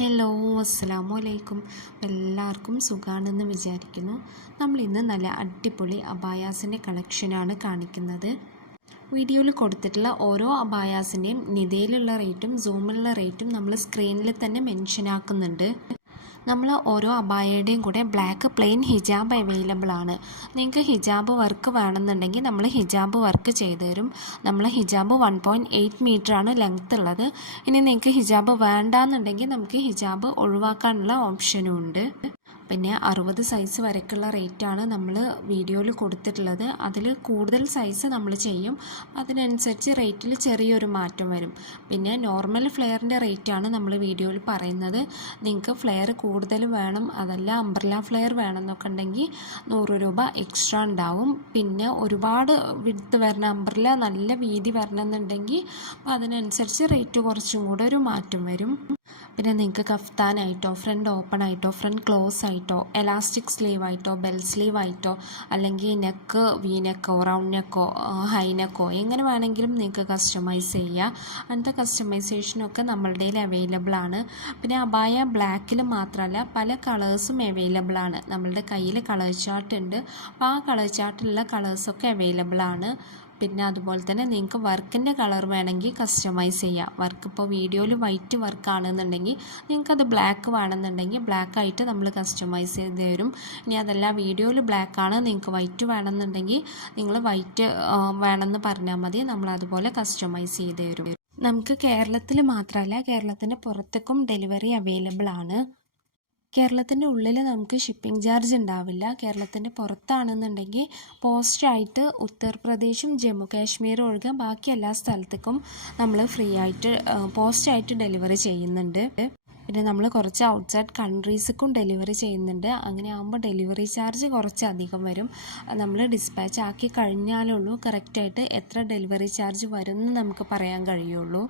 Hello, അസ്സലാമു അലൈക്കും. എല്ലാവർക്കും സുഖാണെന്ന് വിചാരിക്കുന്നു. നമ്മളിന്ന് നല്ല അടിപൊളി അബായാസിൻ്റെ കളക്ഷനാണ് കാണിക്കുന്നത്. വീഡിയോയിൽ കൊടുത്തിട്ടുള്ള ഓരോ അബായാസിൻ്റെയും നിതയിലുള്ള റേറ്റും സൂമിലുള്ള റേറ്റും നമ്മൾ സ്ക്രീനിൽ തന്നെ മെൻഷൻ ആക്കുന്നുണ്ട്. നമ്മൾ ഓരോ അബായയുടെയും കൂടെ ബ്ലാക്ക് പ്ലെയിൻ ഹിജാബ് അവൈലബിൾ ആണ്. നിങ്ങൾക്ക് ഹിജാബ് വർക്ക് വേണമെന്നുണ്ടെങ്കിൽ നമ്മൾ ഹിജാബ് വർക്ക് ചെയ്തു തരും. നമ്മൾ ഹിജാബ് 1.8 മീറ്ററാണ് ലെങ്ത് ഉള്ളത്. ഇനി നിങ്ങൾക്ക് ഹിജാബ് വേണ്ടാന്നുണ്ടെങ്കിൽ നമുക്ക് ഹിജാബ് ഒഴിവാക്കാനുള്ള ഓപ്ഷനും ഉണ്ട്. പിന്നെ 60 സൈസ് വരയ്ക്കുള്ള റേറ്റാണ് നമ്മൾ വീഡിയോയിൽ കൊടുത്തിട്ടുള്ളത്. അതിൽ കൂടുതൽ സൈസ് നമ്മൾ ചെയ്യും, അതിനനുസരിച്ച് റേറ്റിൽ ചെറിയൊരു മാറ്റം വരും. പിന്നെ നോർമൽ ഫ്ലെയറിൻ്റെ റേറ്റാണ് നമ്മൾ വീഡിയോയിൽ പറയുന്നത്. നിങ്ങൾക്ക് ഫ്ലെയർ കൂടുതൽ വേണം, അതല്ല അംബ്രല്ല ഫ്ലെയർ വേണമെന്നൊക്കെ ഉണ്ടെങ്കിൽ 100 രൂപ എക്സ്ട്രാ ഉണ്ടാവും. പിന്നെ ഒരുപാട് വിഡ്ത്ത് വരണം, അംബ്രല്ല നല്ല വീതി വരണമെന്നുണ്ടെങ്കിൽ അതിനനുസരിച്ച് റേറ്റ് കുറച്ചും കൂടെ ഒരു മാറ്റം വരും. പിന്നെ നിങ്ങൾക്ക് കഫ്താനായിട്ടോ ഫ്രണ്ട് ഓപ്പൺ ആയിട്ടോ ഫ്രണ്ട് ക്ലോസ് ആയിട്ടോ എലാസ്റ്റിക് സ്ലീവ് ആയിട്ടോ ബെൽ സ്ലീവ് ആയിട്ടോ അല്ലെങ്കിൽ നെക്ക് വി നെക്കോ റൗണ്ട് നെക്കോ ഹൈ നെക്കോ എങ്ങനെ വേണമെങ്കിലും നിങ്ങൾക്ക് കസ്റ്റമൈസ് ചെയ്യുക. അങ്ങനത്തെ കസ്റ്റമൈസേഷനൊക്കെ നമ്മളുടെ അവൈലബിൾ ആണ്. പിന്നെ അബായ ബ്ലാക്കിൽ മാത്രമല്ല പല കളേഴ്സും അവൈലബിൾ ആണ്. നമ്മളുടെ കയ്യിൽ കളർ ചാർട്ട് ഉണ്ട്. അപ്പോൾ ആ കളർ ചാർട്ടിലുള്ള കളേഴ്സൊക്കെ അവൈലബിൾ ആണ്. പിന്നെ അതുപോലെ തന്നെ നിങ്ങൾക്ക് വർക്കിൻ്റെ കളർ വേണമെങ്കിൽ കസ്റ്റമൈസ് ചെയ്യാം. വർക്ക് ഇപ്പോൾ വീഡിയോയിൽ വൈറ്റ് വർക്കാണെന്നുണ്ടെങ്കിൽ നിങ്ങൾക്കത് ബ്ലാക്ക് വേണമെന്നുണ്ടെങ്കിൽ ബ്ലാക്കായിട്ട് നമ്മൾ കസ്റ്റമൈസ് ചെയ്ത് തരും. ഇനി അതല്ല വീഡിയോയിൽ ബ്ലാക്കാണ് നിങ്ങൾക്ക് വൈറ്റ് വേണമെന്നുണ്ടെങ്കിൽ നിങ്ങൾ വൈറ്റ് വേണമെന്ന് പറഞ്ഞാൽ മതി, നമ്മൾ അതുപോലെ കസ്റ്റമൈസ് ചെയ്ത് തരും. നമുക്ക് കേരളത്തിൽ മാത്രമല്ല കേരളത്തിൻ്റെ പുറത്തേക്കും ഡെലിവറി അവൈലബിൾ ആണ്. കേരളത്തിൻ്റെ ഉള്ളിൽ നമുക്ക് ഷിപ്പിംഗ് ചാർജ് ഉണ്ടാവില്ല. കേരളത്തിൻ്റെ പുറത്താണെന്നുണ്ടെങ്കിൽ പോസ്റ്റായിട്ട് ഉത്തർപ്രദേശും ജമ്മു കാശ്മീരും ഒഴികെ ബാക്കി എല്ലാ സ്ഥലത്തേക്കും നമ്മൾ ഫ്രീ ആയിട്ട് പോസ്റ്റായിട്ട് ഡെലിവറി ചെയ്യുന്നുണ്ട്. പിന്നെ നമ്മൾ കുറച്ച് ഔട്ട്സൈഡ് കൺട്രീസിലേക്കും ഡെലിവറി ചെയ്യുന്നുണ്ട്. അങ്ങനെ ആകുമ്പോൾ ഡെലിവറി ചാർജ് കുറച്ച് അധികം വരും. നമ്മൾ ഡിസ്പാച്ച് ആക്കി കഴിഞ്ഞാലുള്ളൂ കറക്റ്റായിട്ട് എത്ര ഡെലിവറി ചാർജ് വരും എന്ന് നമുക്ക് പറയാൻ കഴിയുള്ളൂ.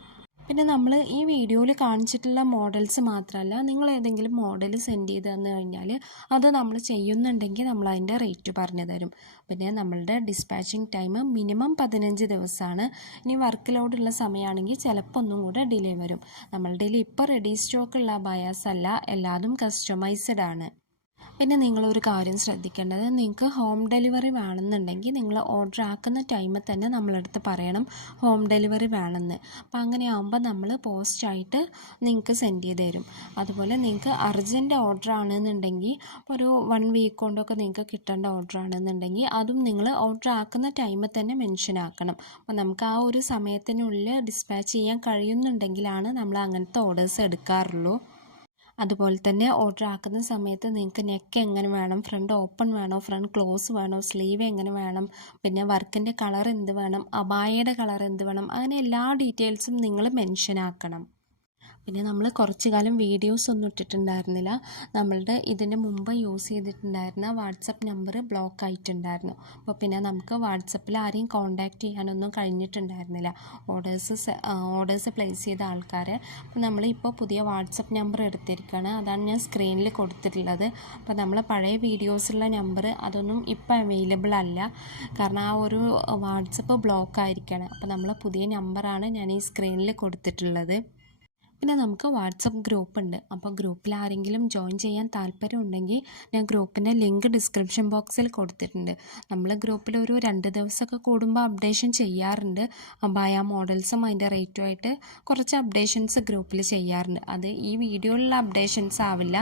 പിന്നെ നമ്മൾ ഈ വീഡിയോയിൽ കാണിച്ചിട്ടുള്ള മോഡൽസ് മാത്രമല്ല, നിങ്ങൾ ഏതെങ്കിലും മോഡൽ സെൻഡ് ചെയ്ത് തന്നു കഴിഞ്ഞാൽ അത് നമ്മൾ ചെയ്യുന്നുണ്ടെങ്കിൽ നമ്മൾ അതിൻ്റെ റേറ്റ് പറഞ്ഞു തരും. പിന്നെ നമ്മളുടെ ഡിസ്പാച്ചിങ് ടൈം മിനിമം 15 ദിവസമാണ്. ഇനി വർക്ക് ലോഡുള്ള സമയമാണെങ്കിൽ ചിലപ്പോൾ ഒന്നും കൂടെ ഡിലേ വരും. നമ്മളുടെ ഇപ്പോൾ റെഡി സ്റ്റോക്കുള്ള ബയാസ് അല്ല, എല്ലാതും കസ്റ്റമൈസ്ഡ് ആണ്. പിന്നെ നിങ്ങളൊരു കാര്യം ശ്രദ്ധിക്കേണ്ടത്, നിങ്ങൾക്ക് ഹോം ഡെലിവറി വേണമെന്നുണ്ടെങ്കിൽ നിങ്ങൾ ഓർഡർ ആക്കുന്ന ടൈമിൽ തന്നെ നമ്മളടുത്ത് പറയണം ഹോം ഡെലിവറി വേണമെന്ന്. അപ്പോൾ അങ്ങനെ ആകുമ്പോൾ നമ്മൾ പോസ്റ്റായിട്ട് നിങ്ങൾക്ക് സെൻഡ് ചെയ്ത് തരും. അതുപോലെ നിങ്ങൾക്ക് അർജൻറ്റ് ഓർഡർ ആണെന്നുണ്ടെങ്കിൽ ഒരു 1 വീക്ക് കൊണ്ടൊക്കെ നിങ്ങൾക്ക് കിട്ടേണ്ട ഓർഡർ ആണെന്നുണ്ടെങ്കിൽ അതും നിങ്ങൾ ഓർഡർ ആക്കുന്ന ടൈമിൽ തന്നെ മെൻഷൻ ആക്കണം. അപ്പോൾ നമുക്ക് ആ ഒരു സമയത്തിനുള്ളിൽ ഡിസ്പാച്ച് ചെയ്യാൻ കഴിയുന്നുണ്ടെങ്കിലാണ് നമ്മൾ അങ്ങനത്തെ ഓർഡേഴ്സ് എടുക്കാറുള്ളൂ. അതുപോലെ തന്നെ ഓർഡർ ആക്കുന്ന സമയത്ത് നിങ്ങൾക്ക് നെക്ക് എങ്ങനെ വേണം, ഫ്രണ്ട് ഓപ്പൺ വേണോ ഫ്രണ്ട് ക്ലോസ് വേണോ, സ്ലീവ് എങ്ങനെ വേണം, പിന്നെ വർക്കിൻ്റെ കളർ എന്ത് വേണം, അബായയുടെ കളർ എന്ത് വേണം, അങ്ങനെ എല്ലാ ഡീറ്റെയിൽസും നിങ്ങൾ മെൻഷൻ ആക്കണം. പിന്നെ നമ്മൾ കുറച്ച് കാലം വീഡിയോസ് ഒന്നും ഇട്ടിട്ടുണ്ടായിരുന്നില്ല. നമ്മളുടെ ഇതിന് മുമ്പ് യൂസ് ചെയ്തിട്ടുണ്ടായിരുന്ന വാട്സപ്പ് നമ്പർ ബ്ലോക്ക് ആയിട്ടുണ്ടായിരുന്നു. അപ്പോൾ പിന്നെ നമുക്ക് വാട്സപ്പിൽ ആരെയും കോൺടാക്റ്റ് ചെയ്യാനൊന്നും കഴിഞ്ഞിട്ടുണ്ടായിരുന്നില്ല, ഓർഡേഴ്സ് പ്ലേസ് ചെയ്ത ആൾക്കാരെ. അപ്പോൾ നമ്മളിപ്പോൾ പുതിയ വാട്സപ്പ് നമ്പർ എടുത്തിരിക്കുകയാണ്, അതാണ് ഞാൻ സ്ക്രീനിൽ കൊടുത്തിട്ടുള്ളത്. അപ്പോൾ നമ്മൾ പഴയ വീഡിയോസുള്ള നമ്പർ അതൊന്നും ഇപ്പോൾ അവൈലബിൾ അല്ല, കാരണം ആ ഒരു വാട്സപ്പ് ബ്ലോക്ക് ആയിരിക്കുകയാണ്. അപ്പോൾ നമ്മൾ പുതിയ നമ്പറാണ് ഞാൻ ഈ സ്ക്രീനിൽ കൊടുത്തിട്ടുള്ളത്. പിന്നെ നമുക്ക് വാട്സപ്പ് ഗ്രൂപ്പ് ഉണ്ട്. അപ്പോൾ ഗ്രൂപ്പിൽ ആരെങ്കിലും ജോയിൻ ചെയ്യാൻ താല്പര്യമുണ്ടെങ്കിൽ ഞാൻ ഗ്രൂപ്പിൻ്റെ ലിങ്ക് ഡിസ്ക്രിപ്ഷൻ ബോക്സിൽ കൊടുത്തിട്ടുണ്ട്. നമ്മൾ ഗ്രൂപ്പിൽ ഒരു 2 ദിവസമൊക്കെ കൂടുമ്പോൾ അപ്ഡേഷൻ ചെയ്യാറുണ്ട്. അബായ മോഡൽസും അതിൻ്റെ റേറ്റുമായിട്ട് കുറച്ച് അപ്ഡേഷൻസ് ഗ്രൂപ്പിൽ ചെയ്യാറുണ്ട്. അത് ഈ വീഡിയോയിലുള്ള അപ്ഡേഷൻസ് ആവില്ല,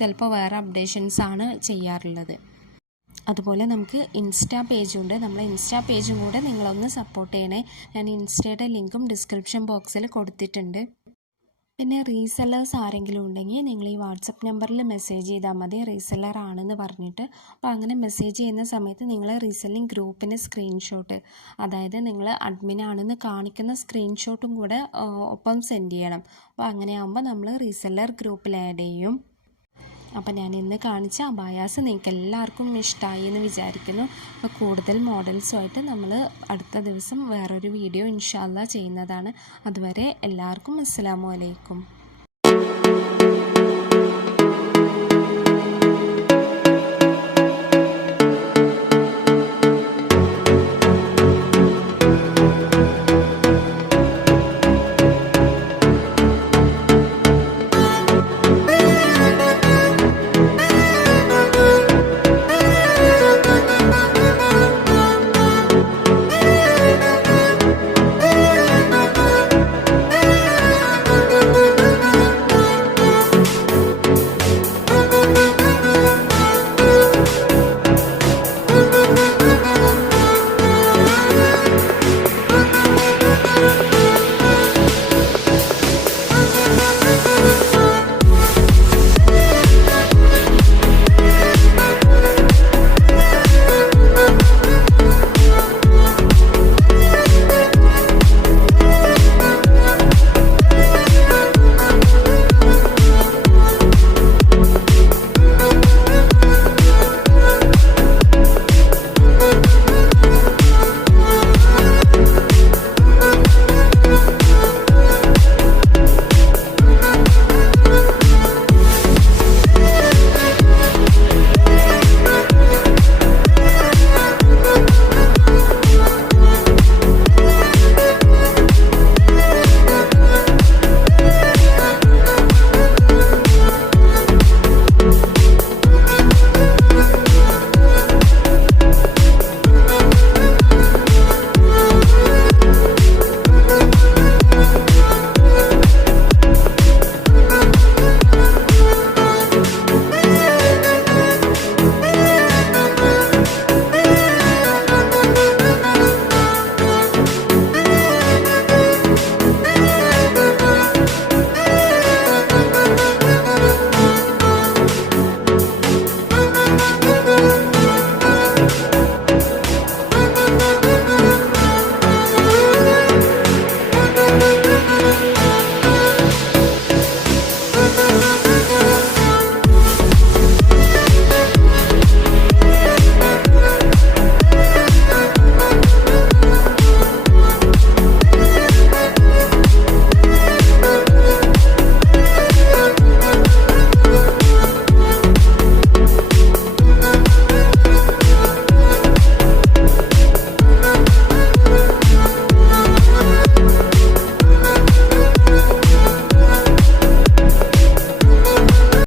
ചിലപ്പോൾ വേറെ അപ്ഡേഷൻസാണ് ചെയ്യാറുള്ളത്. അതുപോലെ നമുക്ക് ഇൻസ്റ്റാ പേജുണ്ട്. നമ്മളെ ഇൻസ്റ്റാ പേജും കൂടെ നിങ്ങളൊന്ന് സപ്പോർട്ട് ചെയ്യണേ. ഞാൻ ഇൻസ്റ്റയുടെ ലിങ്കും ഡിസ്ക്രിപ്ഷൻ ബോക്സിൽ കൊടുത്തിട്ടുണ്ട്. പിന്നെ റീസെല്ലേഴ്സ് ആരെങ്കിലും ഉണ്ടെങ്കിൽ നിങ്ങൾ ഈ വാട്സപ്പ് നമ്പറിൽ മെസ്സേജ് ചെയ്താൽ മതി, റീസെല്ലർ ആണെന്ന് പറഞ്ഞിട്ട്. അപ്പോൾ അങ്ങനെ മെസ്സേജ് ചെയ്യുന്ന സമയത്ത് നിങ്ങൾ റീസെല്ലിംഗ് ഗ്രൂപ്പിൻ്റെ സ്ക്രീൻഷോട്ട്, അതായത് നിങ്ങൾ അഡ്മിൻ ആണെന്ന് കാണിക്കുന്ന സ്ക്രീൻഷോട്ടും കൂടെ ഒപ്പം സെൻഡ് ചെയ്യണം. അപ്പോൾ അങ്ങനെയാകുമ്പോൾ നമ്മൾ റീസെല്ലർ ഗ്രൂപ്പിൽ ആഡ് ചെയ്യും. അപ്പോൾ ഞാൻ ഇന്ന് കാണിച്ച അബായാസ് നിങ്ങൾക്ക് എല്ലാവർക്കും ഇഷ്ടമായി എന്ന് വിചാരിക്കുന്നു. അപ്പോൾ കൂടുതൽ മോഡൽസുമായിട്ട് നമ്മൾ അടുത്ത ദിവസം വേറൊരു വീഡിയോ ഇൻഷാ അല്ലാഹ് ചെയ്യുന്നതാണ്. അതുവരെ എല്ലാവർക്കും അസ്സലാമു അലൈക്കും.